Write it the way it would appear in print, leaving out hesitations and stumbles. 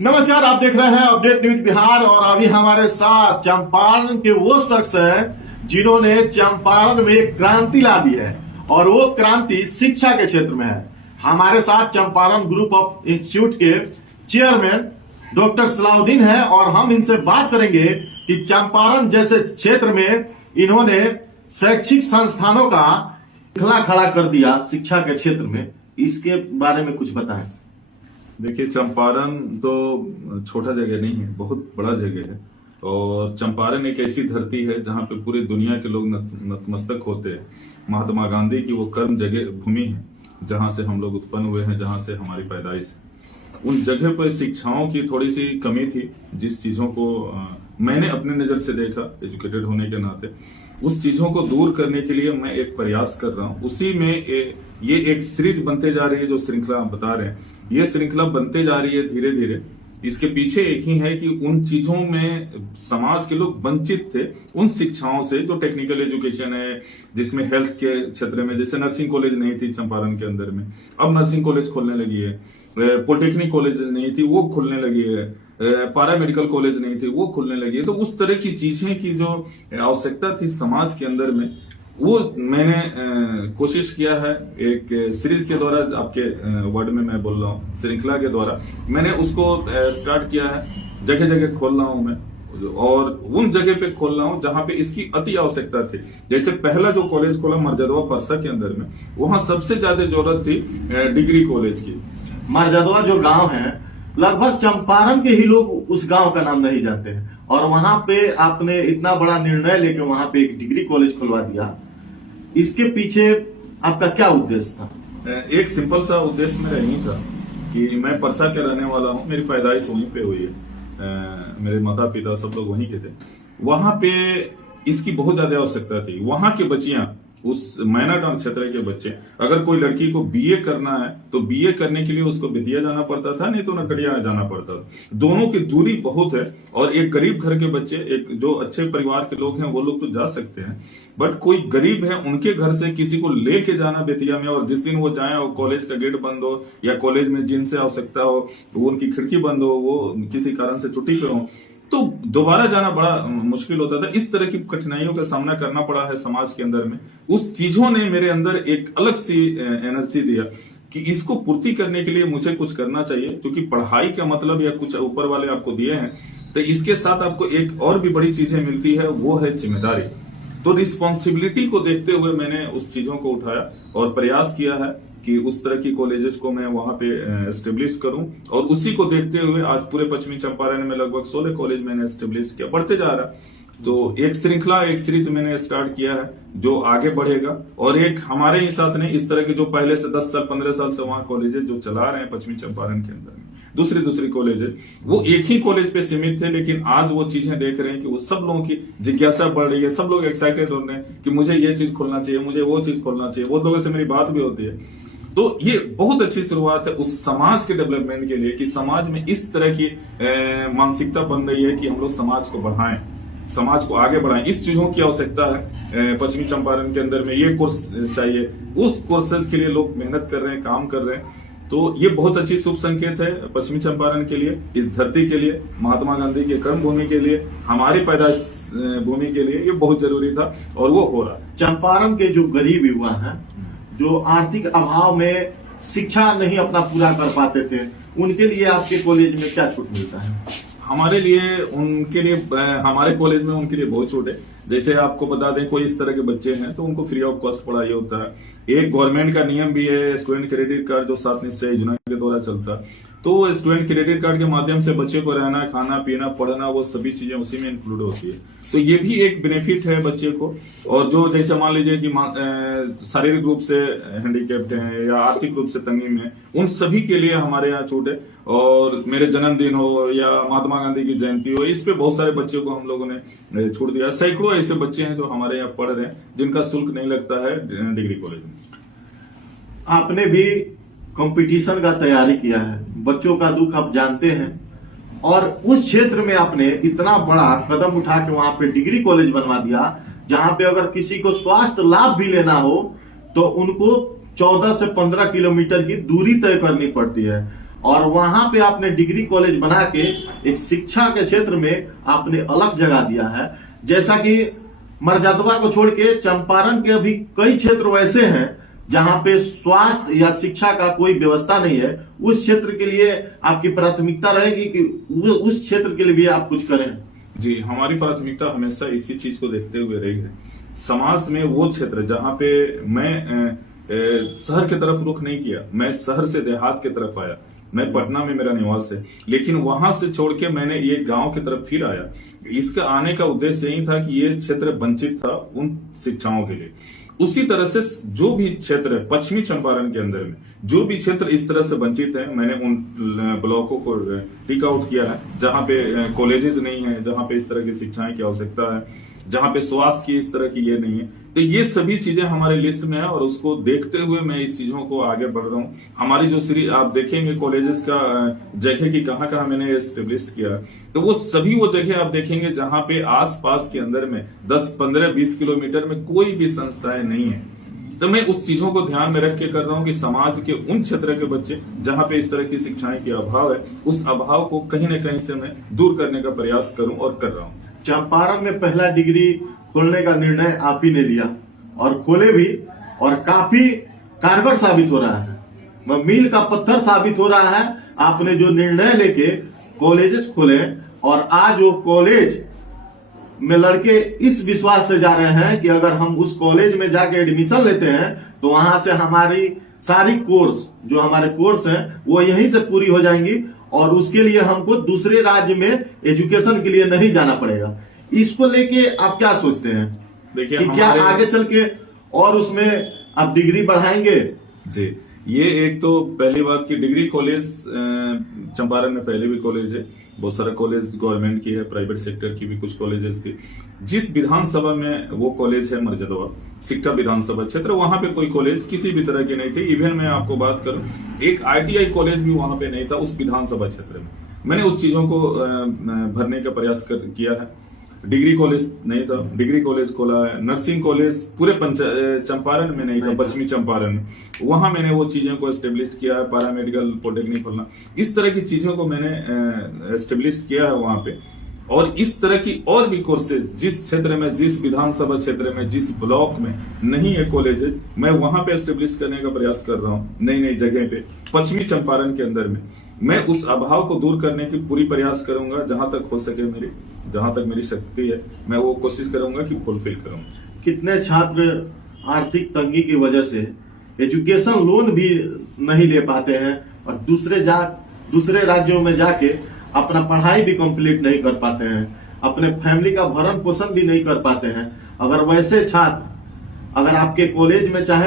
नमस्कार, आप देख रहे हैं अपडेट न्यूज बिहार और अभी हमारे साथ चंपारण के वो शख्स हैं जिन्होंने चंपारण में एक क्रांति ला दी है और वो क्रांति शिक्षा के क्षेत्र में है। हमारे साथ चंपारण ग्रुप ऑफ इंस्टीट्यूट के चेयरमैन डॉक्टर सलाउद्दीन है और हम इनसे बात करेंगे कि चंपारण जैसे क्षेत्र में इन्होंने शैक्षिक संस्थानों का श्रृंखला खड़ा कर दिया शिक्षा के क्षेत्र में। इसके बारे में कुछ बताएं। देखिए, चंपारण तो छोटा जगह नहीं है, बहुत बड़ा जगह है। और चंपारण एक ऐसी धरती है जहाँ पे पूरी दुनिया के लोग नतमस्तक होते हैं। महात्मा गांधी की वो कर्म जगह भूमि है जहाँ से हम लोग उत्पन्न हुए हैं, जहाँ से हमारी पैदाइश है। उन जगह पर शिक्षाओं की थोड़ी सी कमी थी, जिस चीजों को मैंने अपने नजर से देखा एजुकेटेड होने के नाते। उस चीजों को दूर करने के लिए मैं एक प्रयास कर रहा हूँ। उसी में ये एक सीरीज बनते जा रही है, जो श्रृंखला हम बता रहे हैं। ये श्रृंखला बनते जा रही है धीरे धीरे। इसके पीछे एक ही है कि उन चीजों में समाज के लोग वंचित थे, उन शिक्षाओं से जो टेक्निकल एजुकेशन है, जिसमें हेल्थ के क्षेत्र में, जैसे नर्सिंग कॉलेज नहीं थी चंपारण के अंदर में, अब नर्सिंग कॉलेज खोलने लगी है। पॉलिटेक्निक कॉलेज नहीं थी, वो खुलने लगी है। पारा मेडिकल कॉलेज नहीं थी, वो खुलने लगी है। तो उस तरह की चीजें की जो आवश्यकता थी समाज के अंदर में, वो मैंने कोशिश किया है एक सीरीज के द्वारा, आपके वर्ड में मैं बोल रहा हूँ, श्रृंखला के द्वारा मैंने उसको स्टार्ट किया है। जगह जगह खोल रहा हूँ मैं, और उन जगह पे खोल रहा हूँ जहाँ पे इसकी अति आवश्यकता थी। जैसे पहला जो कॉलेज खोला मरजदवा परसा के अंदर में, वहां सबसे ज्यादा जरूरत थी डिग्री कॉलेज की। मरजदवा जो गांव है, लगभग चंपारण के ही लोग उस गांव का नाम नहीं जानते हैं, और वहां पे आपने इतना बड़ा निर्णय लेकर वहां पे एक डिग्री कॉलेज खुलवा दिया। इसके पीछे आपका क्या उद्देश्य था? एक सिंपल सा उद्देश्य मेरा यही था कि मैं परसा के रहने वाला हूँ, मेरी पैदाइश वहीं पे हुई है, मेरे माता पिता सब लोग वहीं के थे। वहां पे इसकी बहुत ज्यादा आवश्यकता थी। वहां के बच्चियां, उस मैनाटाउन क्षेत्र के बच्चे, अगर कोई लड़की को बीए करना है तो बीए करने के लिए उसको बेतिया जाना पड़ता था, नहीं तो नकड़िया जाना पड़ता था। दोनों की दूरी बहुत है। और एक गरीब घर के बच्चे, एक जो अच्छे परिवार के लोग हैं, वो लोग तो जा सकते हैं, बट कोई गरीब है, उनके घर से किसी को लेके जाना बेतिया में, और जिस दिन वो जाए और कॉलेज का गेट बंद हो, या कॉलेज में जिनसे आवश्यकता हो वो उनकी खिड़की बंद हो, वो किसी कारण से छुट्टी पे हो, तो दोबारा जाना बड़ा मुश्किल होता था। इस तरह की कठिनाइयों का सामना करना पड़ा है समाज के अंदर में। उस चीजों ने मेरे अंदर एक अलग सी एनर्जी दिया कि इसको पूर्ति करने के लिए मुझे कुछ करना चाहिए, क्योंकि पढ़ाई का मतलब या कुछ ऊपर वाले आपको दिए हैं, तो इसके साथ आपको एक और भी बड़ी चीजें मिलती है, वो है जिम्मेदारी। तो रिस्पॉन्सिबिलिटी को देखते हुए मैंने उस चीजों को उठाया और प्रयास किया है कि उस तरह की कॉलेजेस को मैं वहां पे एस्टेब्लिश करूं। और उसी को देखते हुए आज पूरे पश्चिमी चंपारण में लगभग 16 कॉलेज मैंने एस्टेब्लिश किया, बढ़ते जा रहा। तो एक श्रृंखला, एक सीरीज मैंने स्टार्ट किया है जो आगे बढ़ेगा। और एक हमारे ही साथ नहीं, इस तरह के जो पहले से 10 साल 15 साल से वहां कॉलेजेस जो चला रहे हैं पश्चिमी चंपारण के अंदर में, दूसरी कॉलेज, वो एक ही कॉलेज पे सीमित थे, लेकिन आज वो चीजें देख रहे हैं कि वो सब लोगों की जिज्ञासा बढ़ रही है। सब लोग एक्साइटेड हो रहे हैं कि मुझे ये चीज खोलना चाहिए, मुझे वो चीज खोलना चाहिए। बहुत लोगों से मेरी बात भी होती है। तो ये बहुत अच्छी शुरुआत है उस समाज के डेवलपमेंट के लिए कि समाज में इस तरह की मानसिकता बन रही है कि हम लोग समाज को बढ़ाएं, समाज को आगे बढ़ाएं। इस चीजों की आवश्यकता है पश्चिमी चंपारण के अंदर में। ये कोर्स चाहिए, उस कोर्सेज के लिए लोग मेहनत कर रहे हैं, काम कर रहे हैं। तो ये बहुत अच्छी शुभ संकेत है पश्चिमी चंपारण के लिए, इस धरती के लिए, महात्मा गांधी के कर्म भूमि के लिए, हमारी पैदाइश भूमि के लिए ये बहुत जरूरी था, और वो हो रहा है। चंपारण के जो गरीब युवा हैं, जो आर्थिक अभाव में शिक्षा नहीं अपना पूरा कर पाते थे, उनके लिए आपके कॉलेज में क्या छूट मिलता है? हमारे लिए, उनके लिए, हमारे कॉलेज में उनके लिए बहुत छूट है। जैसे आपको बता दें, कोई इस तरह के बच्चे हैं तो उनको फ्री ऑफ कॉस्ट पढ़ाई होता है। एक गवर्नमेंट का नियम भी है, स्टूडेंट क्रेडिट कार्ड जो 7 निश्चय योजना के द्वारा चलता है। तो स्टूडेंट क्रेडिट कार्ड के माध्यम से बच्चे को रहना, खाना पीना, पढ़ना, वो सभी चीजें उसी में इंक्लूड होती है। तो ये भी एक बेनिफिट है बच्चे को। और जो जैसे मान लीजिए कि शारीरिक रूप से हैंडीकैप्ड हैं या आर्थिक रूप से तंगी में, उन सभी के लिए हमारे यहाँ छूट है। और मेरे जन्मदिन हो या महात्मा गांधी की जयंती हो, इस पे बहुत सारे बच्चों को हम लोगों ने छूट दिया। सैकड़ों ऐसे बच्चे हैं जो हमारे यहाँ पढ़ रहे हैं, जिनका शुल्क नहीं लगता है डिग्री कॉलेज में। आपने भी कंपटीशन का तैयारी किया है, बच्चों का दुख आप जानते हैं, और उस क्षेत्र में आपने इतना बड़ा कदम उठा के वहां पे डिग्री कॉलेज बनवा दिया, जहां पे अगर किसी को स्वास्थ्य लाभ भी लेना हो तो उनको 14 से 15 किलोमीटर की दूरी तय करनी पड़ती है। और वहां पे आपने डिग्री कॉलेज बना के एक शिक्षा के क्षेत्र में आपने अलग जगह दिया है। जैसा कि मर्यादवा को छोड़ के चंपारण के अभी कई क्षेत्र वैसे हैं जहां पे स्वास्थ्य या शिक्षा का कोई व्यवस्था नहीं है। उस क्षेत्र के लिए आपकी प्राथमिकता रहेगी कि उस क्षेत्र के लिए भी आप कुछ करें? जी, हमारी प्राथमिकता हमेशा इसी चीज को देखते हुए रही है। समाज में वो क्षेत्र जहां पे मैं शहर की तरफ रुख नहीं किया, मैं शहर से देहात की तरफ आया, मैं पटना में मेरा निवास है, लेकिन वहां से छोड़ के मैंने ये गांव की तरफ फिर आया। इसका आने का उद्देश्य यही था कि ये क्षेत्र वंचित था उन शिक्षाओं के लिए। उसी तरह से जो भी क्षेत्र है पश्चिमी चंपारण के अंदर में, जो भी क्षेत्र इस तरह से वंचित है, मैंने उन ब्लॉकों को टिक आउट किया है जहां पे कॉलेजेस नहीं है, जहां पे इस तरह की शिक्षाएं की आवश्यकता है, जहां पे स्वास्थ्य की इस तरह की ये नहीं है। तो ये सभी चीजें हमारे लिस्ट में है और उसको देखते हुए मैं इस चीजों को आगे बढ़ रहा हूँ। हमारी जो आप देखेंगे कॉलेजेस का जगह की कहाँ कहाँ मैंने एस्टेब्लिश किया, तो वो सभी वो जगह आप देखेंगे जहां पे आस पास के अंदर में 10, 15, 20 किलोमीटर में कोई भी संस्थाएं नहीं है। तो मैं उस चीजों को ध्यान में रख के कर रहा हूँ कि समाज के उन क्षेत्र के बच्चे जहां पे इस तरह की शिक्षाएं की अभाव है, उस अभाव को कहीं ना कहीं से मैं दूर करने का प्रयास करूं और कर रहा हूं। चंपारण में पहला डिग्री खोलने का निर्णय आप ही ने लिया और खोले भी, और काफी कारगर साबित हो रहा है, मील का पत्थर साबित हो रहा है। आपने जो निर्णय लेके कॉलेजेस खोले और आज वो कॉलेज में लड़के इस विश्वास से जा रहे हैं कि अगर हम उस कॉलेज में जाके एडमिशन लेते हैं तो वहां से हमारी सारी कोर्स जो हमारे कोर्स हैं वो यहीं से पूरी हो जाएंगी और उसके लिए हमको दूसरे राज्य में एजुकेशन के लिए नहीं जाना पड़ेगा। इसको लेके आप क्या सोचते हैं? देखिए, कि क्या आगे चल के और उसमें आप डिग्री बढ़ाएंगे? जी, ये एक तो पहली बात की डिग्री कॉलेज चंपारण में पहले भी कॉलेज है, बहुत सारा कॉलेज गवर्नमेंट की है, प्राइवेट सेक्टर की भी कुछ कॉलेजेस थी। जिस विधानसभा में वो कॉलेज है मर्यादवा शिक्षा विधानसभा क्षेत्र, वहां पे कोई कॉलेज किसी भी तरह की नहीं थी। इवन मैं आपको बात करूं, एक ITI कॉलेज भी वहां पे नहीं था उस विधानसभा क्षेत्र में। मैंने उस चीजों को भरने का प्रयास किया है। डिग्री कॉलेज नहीं था, डिग्री कॉलेज खोला है। नर्सिंग कॉलेज पूरे चंपारण में नहीं था, पश्चिमी चंपारण में, वहां मैंने वो चीजों को एस्टेब्लिश किया है। पैरामेडिकल पॉलिटेक्निक खोलना, इस तरह की चीजों को मैंने एस्टेब्लिश किया है वहां पे। और इस तरह की और भी कोर्सेज जिस क्षेत्र में, जिस विधानसभा क्षेत्र में, जिस ब्लॉक में नहीं है कॉलेज, मैं वहां पे एस्टेब्लिश करने का प्रयास कर रहा हूँ नई नई जगह पे पश्चिमी चंपारण के अंदर में। मैं उस अभाव को दूर करने की पूरी प्रयास करूंगा, जहां तक हो सके जहां तक मेरी शक्ति है मैं वो कोशिश करूंगा कि फुलफिल करूंगा। कितने छात्र आर्थिक तंगी की वजह से एजुकेशन लोन भी नहीं ले पाते हैं और दूसरे राज्यों में जाके अपना पढ़ाई भी कंप्लीट नहीं कर पाते हैं, अपने फैमिली का भरण पोषण भी नहीं कर पाते हैं। अगर वैसे छात्र अगर आपके कॉलेज में चाहे